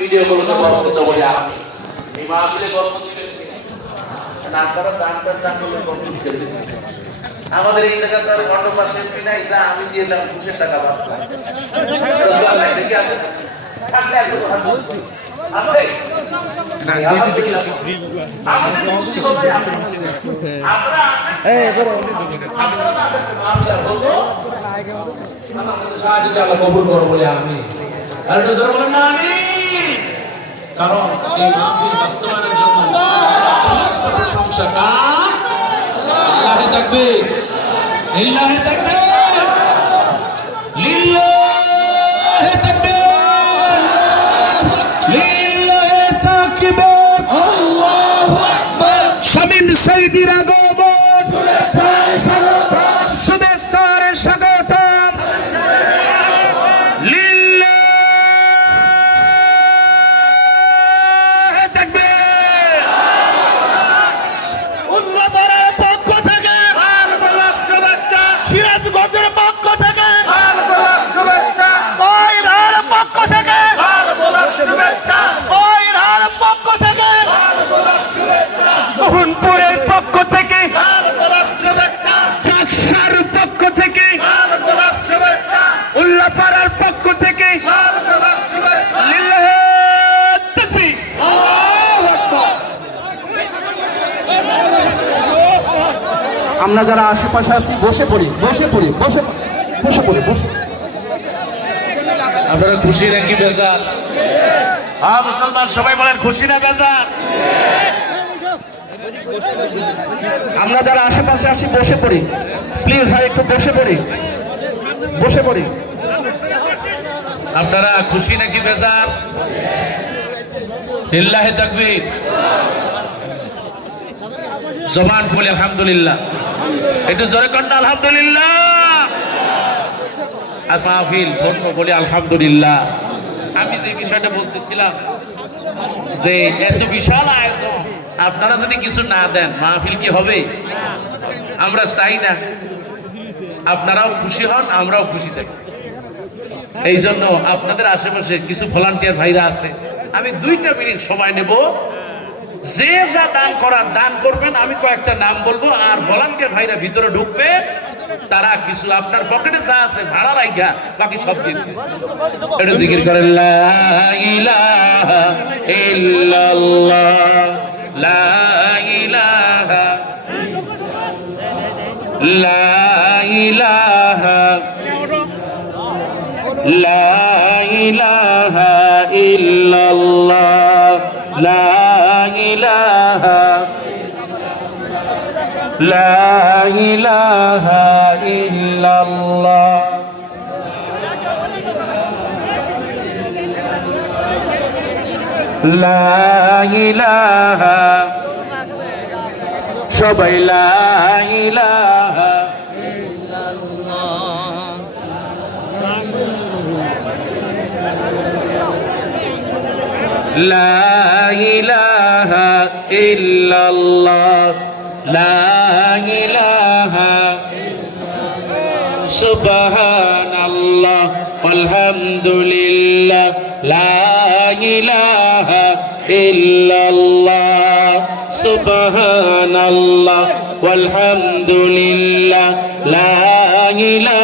video করতে বরকত বলে আমি এই মাহফিলে বরকত দিবেন না করা দান করলে বরকত দিবেন আমাদের এই জায়গা তো অন্য পাশে নাই যা আমি দিয়ে দিলাম খুশির টাকা বাঁচলাম দেখি আছে থাকলে একটু হাত বলছি আছে না এসে দেখি আমরা এই বড় আমাদের সাহায্য আল্লাহ কবুল করো বলে আমি আর তো জোরে বলেন না আমিন কারণ এই মাহফিল বাস্তবায়নের জন্য সমস্ত প্রশংসা কার আল্লাহু তাকবীর লিল্লাহি তাকবীর লিল্লাহি তাকবীর লিল্লাহি তাকবীর আল্লাহু আকবার শামিম সাইদির আগমন শুভেচ্ছার স্বাগতম লিল্লাহি তাকবীর উল্লাপাড়ার পক্ষ থেকে লাল গোলাপ শুভেচ্ছা সিরাজগঞ্জের পক্ষ থেকে লাল গোলাপ শুভেচ্ছা কয়রার পক্ষ থেকে লাল গোলাপ শুভেচ্ছা কয়রার পক্ষ থেকে লাল গোলাপ শুভেচ্ছা মোহনপুরের পক্ষ থেকে লাল গোলাপ শুভেচ্ছা চাকসার পক্ষ থেকে লাল গোলাপ শুভেচ্ছা উল্লাপাড়ার পক্ষ থেকে লাল গোলাপ শুভেচ্ছা লিল্লাহি তাকবীর আল্লাহু আকবার আমরা যারা আশেপাশে আছি বসে পড়ি আপনারা খুশি নাকি বেজার হ্যাঁ মুসলমান সবাই বলেন খুশি না বেজার আমরা যারা আশেপাশে আছি বসে পড়ি প্লিজ ভাই একটু বসে পড়ি আপনারা খুশি নাকি বেজার লিল্লাহি তাকবীর জবান বলে আলহামদুলিল্লাহ একটু জোরে কন্যা আলহামদুলিল্লাহ আসাফিল ধন্য বলে আলহামদুলিল্লাহ আমি যে বিষয়টা বলতেছিলাম যে এত বিশাল আয়োজন আপনারা যদি কিছু না দেন মাহফিল কি হবে আমরা চাই না আপনারাও খুশি হন আমরাও খুশি থাকি এই জন্য আপনাদের আশেপাশে কিছু ভলান্টিয়ার ভাইরা আছে আমি 2 মিনিট সময় নেব যে যা দান করার দান করবেন আমি কয়েকটা নাম বলবো আর ভলান্টিয়ার ভাইরা ভিতরে ঢুকবে তারা কিছু আপনার পকেটে যা আছে ভাড়া রাখা বাকি সব দিবে এটা জিকির করেন লা ইলাহা ইল্লাল্লাহ লা ইলাহা লা ইলাহা লা ইলাহা ইল্লাল্লাহ লা ইলাহা লা ইলাহা ইল্লাল্লাহ লা ইলাহা সবাই লা ইলাহা লা ইলাহা ইল্লাল্লাহ লা ইলাহা সুবহানাল্লাহ আলহামদুলিল্লাহ লা ইলাহা ইল্লাল্লাহ সুবহানাল্লাহ আলহামদুলিল্লাহ লা ইলাহা